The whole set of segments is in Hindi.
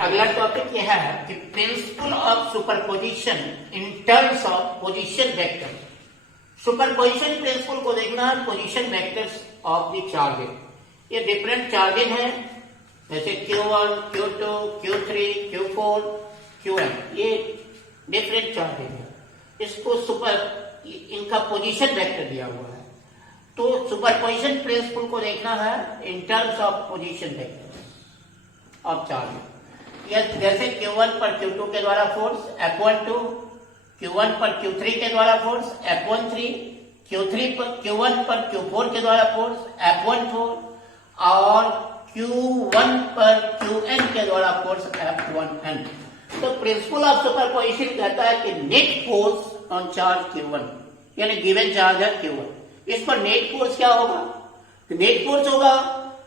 अगला टॉपिक यह है कि principle of superposition in terms of position vector. Superposition principle को देखना है position vectors of the charges. ये डिफरेंट चार्जेस हैं जैसे Q1, Q2, Q3, Q4, Qn, ये डिफरेंट चार्जेस हैं। इसको इनका पोजीशन वेक्टर दिया हुआ है, तो सुपरपोजिशन प्रिंसिपल को देखना है in terms of position vector of charges. जैसे Q1 पर Q2 के द्वारा फोर्स F12, Q1 पर Q3 के द्वारा फोर्स F13, Q1 पर Q4 के द्वारा फोर्स F14 और Q1 पर Qn के द्वारा फोर्स F1n। तो प्रिंसिपल ऑफ सुपरपोजिशन कहता है कि net force on charge Q1, यानी गिवन चार्ज है Q1, इस पर नेट फोर्स क्या होगा? तो नेट फोर्स होगा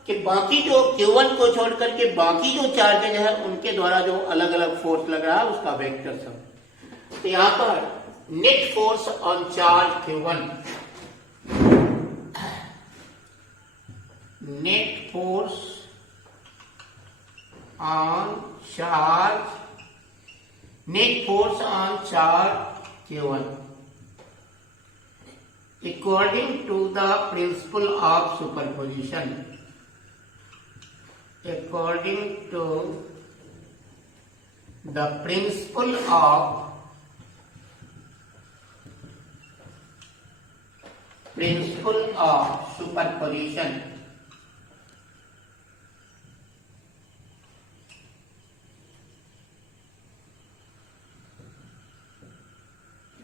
कि बाकी जो Q1 को छोड़ करके बाकी जो चार्जेज है उनके द्वारा जो अलग अलग फोर्स लग रहा है उसका वेक्टर सम। तो यहां पर net force on charge Q1, net force on charge, net force on charge Q1 according to the principle of superposition, according to the principle of superposition,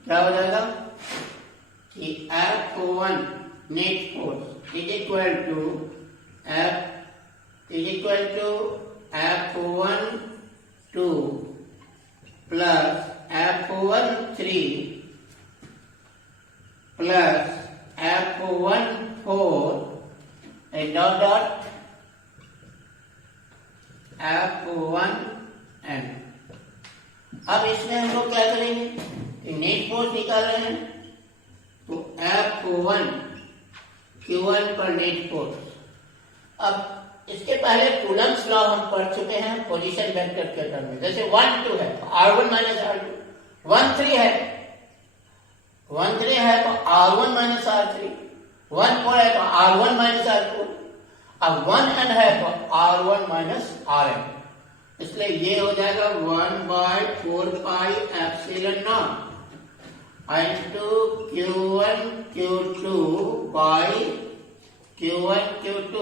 क्या हो जाएगा कि F1 net force is equal to F12 plus F13 plus F14 dot dot F1n। अब इसमें हम लोग क्या करेंगे कि नेट फोर्स निकाल रहे हैं, तो F1 Q1 पर नेट फोर्स। अब इसके पहले कूलम्ब्स लॉ हम पढ़ चुके हैं पोजीशन वेक्टर के टर्म में। जैसे 1 2 है तो R1 माइनस R2, 1 3 है तो R1 माइनस R3, 1 4 है तो R1 माइनस R4, अब 1n है तो R1 माइनस Rn। इसलिए ये हो जाएगा 1/4 pi epsilon not into Q1 Q2 by Q1 Q2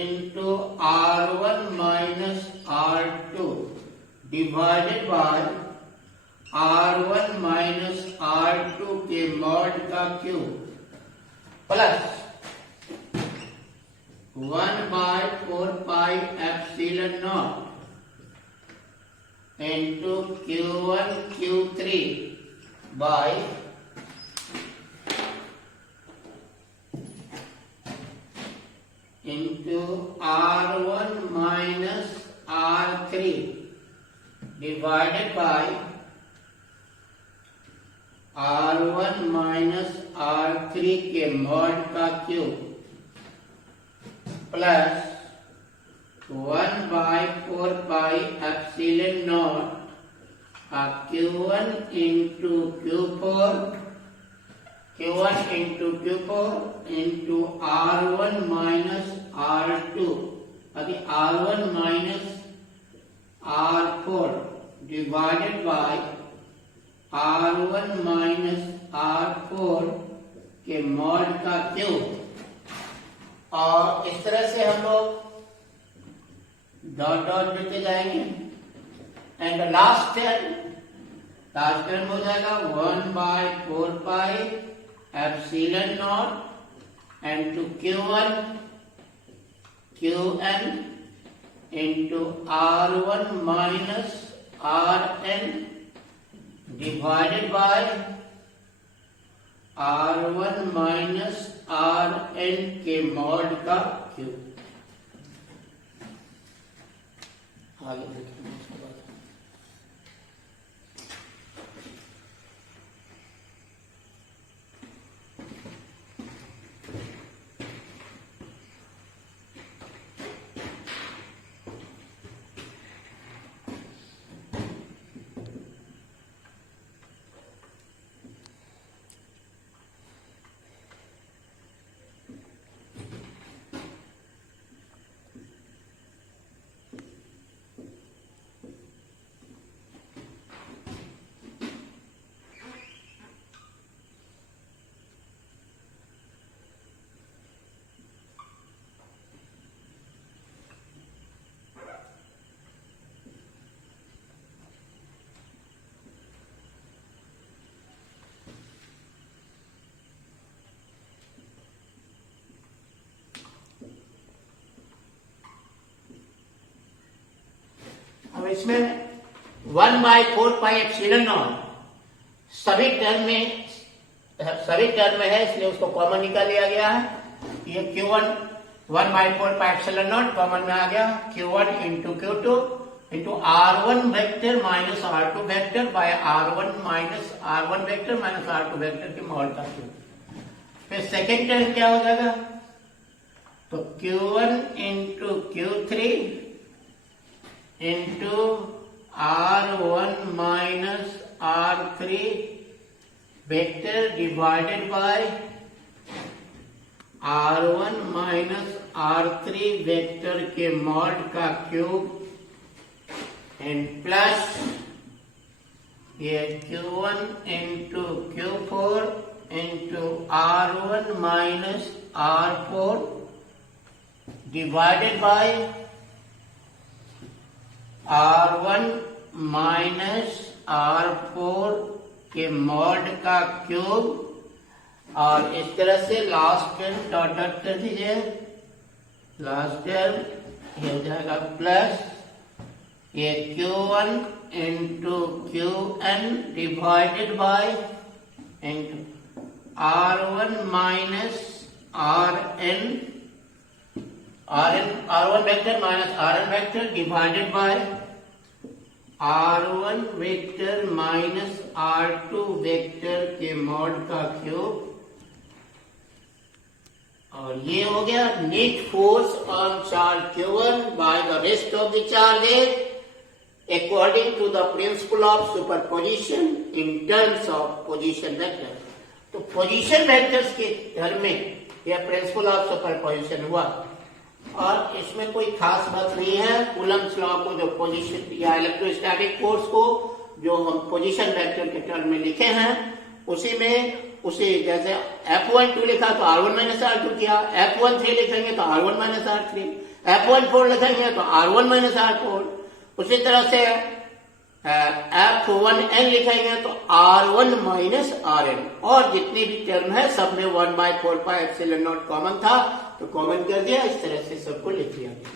into R1 minus R2 divided by R1 minus R2 के मॉड का cube plus 1/4 pi epsilon not into Q1 Q3 by into R1 minus R3 divided by R1 minus R3 के मॉड का cube plus 1/4 pi epsilon not Q1 into Q4 into R1 minus R2 अभी R1 minus R4 divided by R1 minus R4 के मॉड का क्यूब। और इस तरह से हम लोग डॉट डॉट देते जाएंगे एंड लास्ट टर्म हो जाएगा 1/4 pi epsilon naught and to Q1 Qn into R1 minus Rn divided by R1 minus Rn के मॉड का क्यूब। आगे देखिए उसके बाद अब इसमें 1/4πε0 सभी टर्म में है, इसलिए उसको कॉमन निकाल लिया गया है। ये Q1 1/4πε0 कॉमन में आ गया, Q1 into Q2 into R1 vector minus R2 vector by R1 vector minus R2 vector के मॉड का क्यूब। फिर सेकेंड टर्म क्या हो जाएगा, तो Q1 into Q3 into R1 minus R3 vector divided by R1 minus R3 vector के मॉड का क्यूब एंड प्लस ये Q1 into Q4 into R1 minus R4 divided by R1 minus R4 के मॉड का क्यूब, और इस तरह से लास्ट टर्म डॉट डॉट कर दीजिए, लास्ट टर्म ये हो जाएगा प्लस ये Q1 into Qn divided by into R1 minus R1 vector minus Rn vector divided by R1 vector minus R2 vector के मॉड का क्यूब, और ये हो गया net force on charge Q1 by the rest of the charges according to the principle of superposition in terms of position vector। तो पोजीशन वेक्टर्स के टर्म में यह प्रिंसिपल ऑफ सुपरपोजिशन हुआ, और इसमें कोई खास बात नहीं है। कूलम्स लॉ को जो पोजीशन या इलेक्ट्रोस्टैटिक फोर्स को जो हम पोजीशन वेक्टर के टर्म में लिखे हैं, उसी जैसे F12 लिखा तो R1 माइनस R2 किया, F13 लिखेंगे तो R1 माइनस R3, F14 लिखेंगे तो R1 माइनस R4, उसी तरह से F1n लिखेंगे तो R1 माइनस Rn, और जितनी भी टर्म है सब में 1/4πε0 कॉमन था तो कॉमन कर दिया, इस तरह से सबको लिख लिया गया।